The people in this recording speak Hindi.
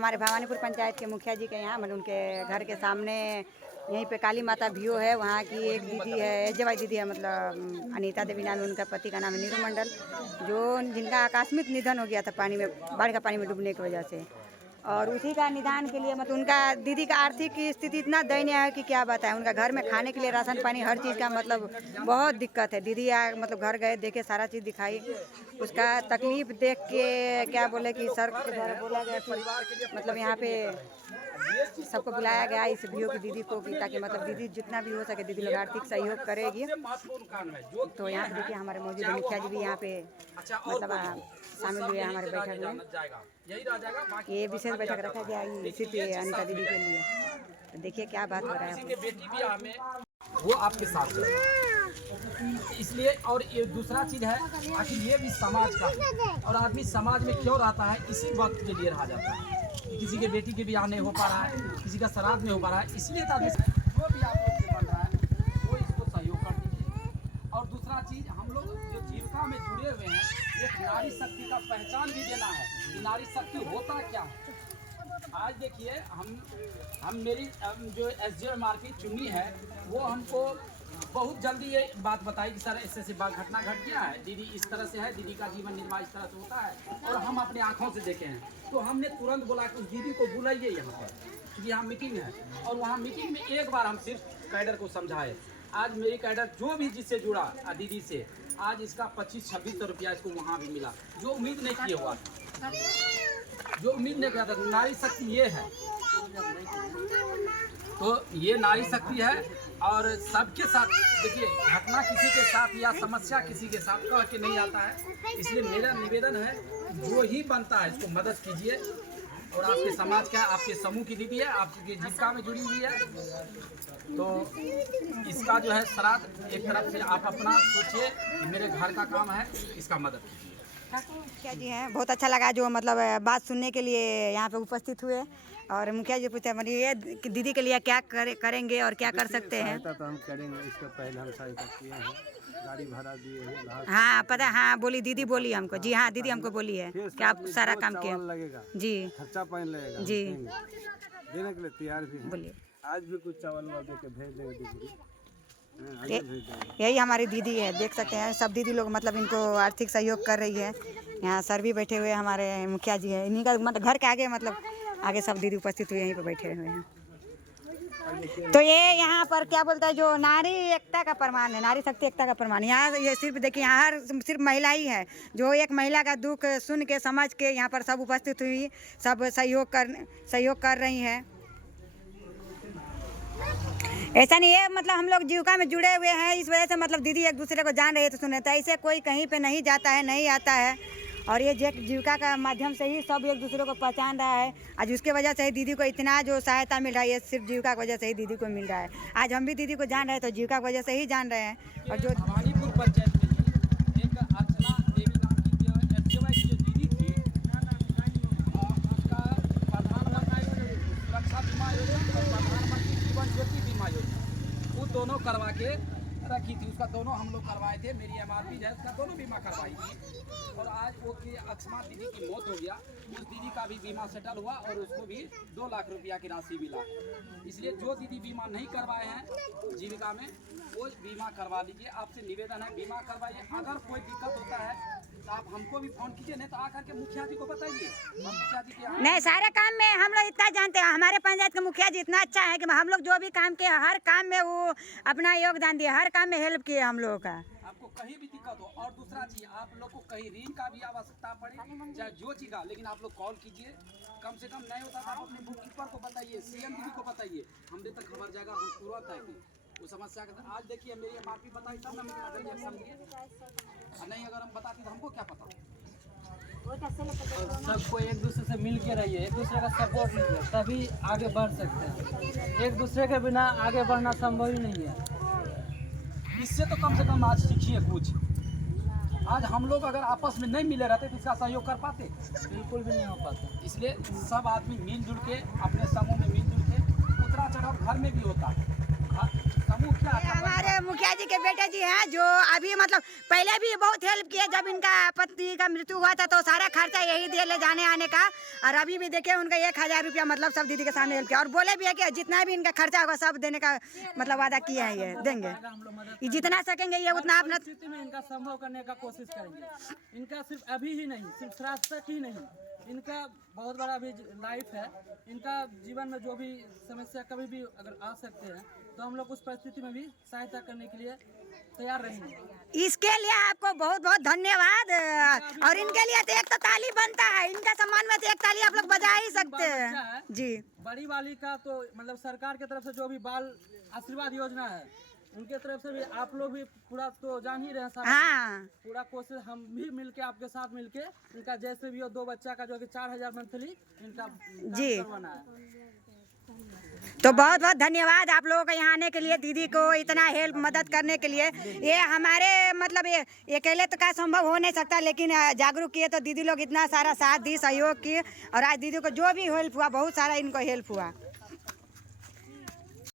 हमारे भवानीपुर पंचायत के मुखिया जी के यहाँ मतलब उनके घर के सामने यहीं पे काली माता व्यू है। वहाँ की एक दीदी है, एजेवाई दीदी है, मतलब अनीता देवी नाम, उनका पति का नाम है नीरू मंडल, जो जिनका आकस्मिक निधन हो गया था पानी में, बाढ़ का पानी में डूबने की वजह से। और उसी का निदान के लिए मतलब उनका दीदी का आर्थिक स्थिति इतना दयनीय है कि क्या बताएं। उनका घर में खाने के लिए राशन पानी हर चीज़ का मतलब बहुत दिक्कत है। दीदी मतलब घर गए, देखे, सारा चीज़ दिखाई, उसका तकलीफ देख के क्या बोले कि सर के द्वारा बोला गया कि मतलब यहाँ पे सबको बुलाया गया इस वीडियो की दीदी को कि ताकि मतलब दीदी जितना भी हो सके दीदी लोग आर्थिक सहयोग करेगी। तो यहाँ पे देखिए हमारे मौजूद मुखिया जी भी यहाँ पे मतलब शामिल हुए हमारे बैठक में। ये विशेष बैठक रखा गया सिर्फ अनीता दीदी के लिए। तो देखिए क्या बात हो रहा है। वो आपके साथ है इसलिए। और ये दूसरा चीज़ है, आखिर ये भी समाज का, और आदमी समाज में क्यों रहता है, इसी बात के लिए रहा जाता है। किसी के बेटी के ब्याह नहीं हो पा रहा है, किसी का श्राद्ध नहीं हो पा रहा है, इसलिए तो आदमी जो भी आप लोग से बन रहा है वो इसको सहयोग कर दीजिए। और दूसरा चीज़, हम लोग जो जीविका में जुड़े हुए हैं, एक नारी शक्ति का पहचान भी देना है कि नारी शक्ति होता क्या है। आज देखिए हम मेरी जो SGMRP चुनी है वो हमको बहुत जल्दी ये बात बताई कि सर ऐसे घटना घट गया है, दीदी इस तरह से है, दीदी का जीवन निर्वाह इस तरह से होता है, और हम अपने आंखों से देखे हैं। तो हमने तुरंत बोला कि उस दीदी को बुलाइए यहाँ पर, क्योंकि यहाँ मीटिंग है। और वहाँ मीटिंग में एक बार हम सिर्फ कैडर को समझाए। आज मेरी कैडर जो भी जिससे जुड़ा दीदी से, आज इसका 25-26 रुपया इसको वहाँ भी मिला, जो उम्मीद नहीं किए हुआ, जो उम्मीद नहीं किया था। नारी शक्ति ये है, तो ये नारी शक्ति है। और सबके साथ देखिए, घटना किसी के साथ या समस्या किसी के साथ कह के नहीं आता है। इसलिए मेरा निवेदन है, जो ही बनता है इसको मदद कीजिए। और आपके समाज का, आपके समूह की दीदी है, आपकी जीविका में जुड़ी हुई है, तो इसका जो है श्राद्ध एक तरफ से आप अपना सोचिए, मेरे घर का काम है, इसका मदद कीजिए। मुखिया जी हैं, बहुत अच्छा लगा जो मतलब बात सुनने के लिए यहाँ पे उपस्थित हुए। और मुखिया जी पूछते मतलब ये दीदी के लिए क्या करेंगे और क्या कर सकते हैं। तो हम करेंगे, इसके पहले हम सहायता किए हैं, गाड़ी भाड़ा दिए हैं। हाँ पता, हाँ बोली दीदी, बोली हमको जी, हाँ दीदी हमको बोली है कि आप सारा काम किया लगेगा जी, खर्चा पानी लगेगा जी, देने के लिए तैयार भी हैं। बोलिए। आज भी कुछ चावल दे के भेज देंगे दीदी। यही हमारी दीदी है, देख सकते हैं सब दीदी लोग मतलब इनको आर्थिक सहयोग कर रही है। यहाँ सर भी बैठे हुए हमारे मुखिया जी है, इन्हीं का मतलब घर के आगे मतलब आगे सब दीदी उपस्थित हुए यहीं पे बैठे हुए हैं। तो ये यहाँ पर क्या बोलता है, जो नारी एकता का प्रमाण है, नारी शक्ति एकता का प्रमाण। यहाँ ये सिर्फ देखिए, यहाँ हर सिर्फ महिला ही है जो एक महिला का दुख सुन के समझ के यहाँ पर सब उपस्थित हुई, सब सहयोग कर रही हैं। ऐसा नहीं है मतलब हम लोग जीविका में जुड़े हुए हैं, इस वजह से मतलब दीदी एक दूसरे को जान रहे तो सुन रहे थे। ऐसे कोई कहीं पे नहीं जाता है, नहीं आता है। और ये जीविका का माध्यम से ही सब एक दूसरे को पहचान रहा है। आज उसके वजह से ही दीदी को इतना जो सहायता मिल रहा है, ये सिर्फ जीविका की वजह से ही दीदी को मिल रहा है। आज हम भी दीदी को जान रहे हैं तो जीविका की वजह से ही जान रहे हैं। और जो भवानीपुर पंचायत में एक अर्चना देवी नाम की SGY की जो दीदी थी, उसका प्रधानमंत्री सुरक्षा बीमा योजना और प्रधानमंत्री जीवन ज्योति बीमा योजना, वो दोनों करवा के रखी थी। उसका दोनों हम लोग करवाए थे, मेरी MRP है उसका दोनों बीमा करवाई थी। और आज वो की अकस्मात दीदी की मौत हो गया, उस दीदी का भी बीमा सेटल हुआ और उसको भी 2 लाख रुपया की राशि मिला। इसलिए जो दीदी बीमा नहीं करवाए हैं जीविका में, वो बीमा करवा लीजिए। आपसे निवेदन है, बीमा करवाइए। अगर कोई दिक्कत होता है तो आप हमको भी फोन कीजिए, नहीं तो आकर के मुखिया जी को बताइए। मुखिया जी के नहीं, सारे काम में हम लोग इतना जानते हैं, हमारे पंचायत के मुखिया जी इतना अच्छा है कि हम लोग जो भी काम किए हर काम में वो अपना योगदान दिए, हर काम में हेल्प किए हम लोगों का। आपको कहीं भी दिक्कत हो, और दूसरा चीज, आप लोग को कहीं ऋण का भी आवश्यकता पड़े, चाहे जो चीज का, लेकिन आप लोग कॉल कीजिए। कम से कम नहीं होता तो आप अपने बुक कीपर को बताइए, CM दीदी को बताइए, हमने तक खबर जाएगा, हम तुरंत आएंगे वो समस्या का। आज देखिए मेरी MRP बताई तब ना मेरा रिएक्शन दिए, नहीं अगर हम बताते तो हमको क्या पता। सबको एक दूसरे से मिल के रहिए, एक दूसरे का सपोर्ट लीजिए, तभी आगे बढ़ सकते हैं। एक दूसरे के बिना आगे बढ़ना संभव ही नहीं है। इससे तो कम से कम आज सीखिए कुछ। आज हम लोग अगर आपस में नहीं मिले रहते तो इसका सहयोग कर पाते? बिल्कुल भी नहीं हो पाता। इसलिए सब आदमी मिलजुल के, अपने समूह में मिलजुल के, उतरा चढ़ाव घर में भी होता है। समूह क्या ये हमारे मुखिया जी के बेटे जी हैं जो अभी मतलब पहले भी बहुत हेल्प किए। जब इनका पति का मृत्यु हुआ था तो सारा खर्चा यही दिए ले जाने आने का। और अभी भी देखिए उनका 1000 रुपया मतलब सब दीदी के सामने हेल्प किया और बोले भी है कि जितना भी इनका खर्चा होगा सब देने का मतलब वादा किया है, ये देंगे। ये जितना सकेंगे ये उतना अपना स्थिति में इनका संभव करने का कोशिश करेंगे। इनका सिर्फ अभी ही नहीं, सिर्फ श्राद्ध तक ही नहीं, इनका बहुत बड़ा भी लाइफ है। इनका जीवन में जो भी समस्या कभी भी अगर आ सकते हैं तो हम लोग उस परिस्थिति में भी सहायता करने के लिए तैयार रहेंगे। इसके लिए आपको बहुत बहुत धन्यवाद। और इनके लिए तो एक तो ताली बनता है, इनका सम्मान में तो एक ताली आप लोग बजा ही सकते हैं जी। बड़ी वाली का तो मतलब सरकार की तरफ से जो भी बाल आशीर्वाद योजना है उनके तरफ से भी आप लोग भी पूरा तो जान ही रहे हैं। हाँ पूरा कोशिश हम भी मिलके आपके साथ मिलके इनका जैसे भी हो 2 बच्चा का जो कि 4000 मंथली इनका जी करवाना है। तो बहुत बहुत धन्यवाद आप लोगों को यहाँ आने के लिए, दीदी को इतना हेल्प मदद करने के लिए। ये हमारे मतलब ये अकेले तो क्या संभव हो नहीं सकता, लेकिन जागरूक किए तो दीदी लोग इतना सारा साथ दी, सहयोग किए और आज दीदी को जो भी हेल्प हुआ बहुत सारा इनको हेल्प हुआ।